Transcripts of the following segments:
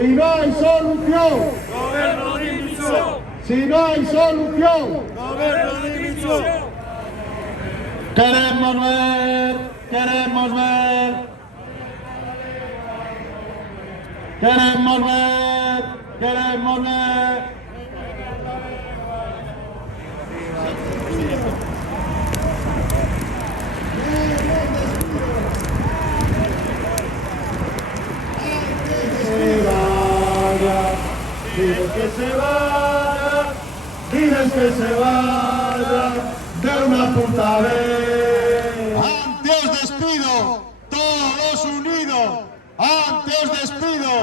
Si no hay solución, Goberno de dimisión. si no hay solución, Goberno de dimisión. queremos ver, queremos ver, queremos ver, queremos ver. Diles que se vaya, diles que se vaya de una puta vez. Ante os despido, todos unidos, ante os despido.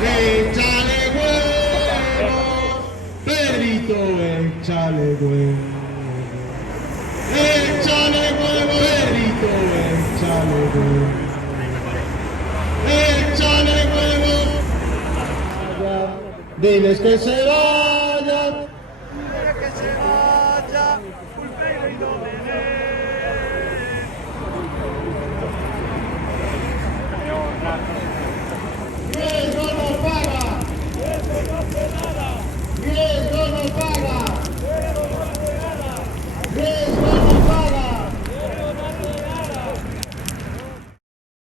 Échale huevos, Pedrito, échale huevos. Échale huevos, Pedrito, échale huevos. Échale huevos. Diles que se va.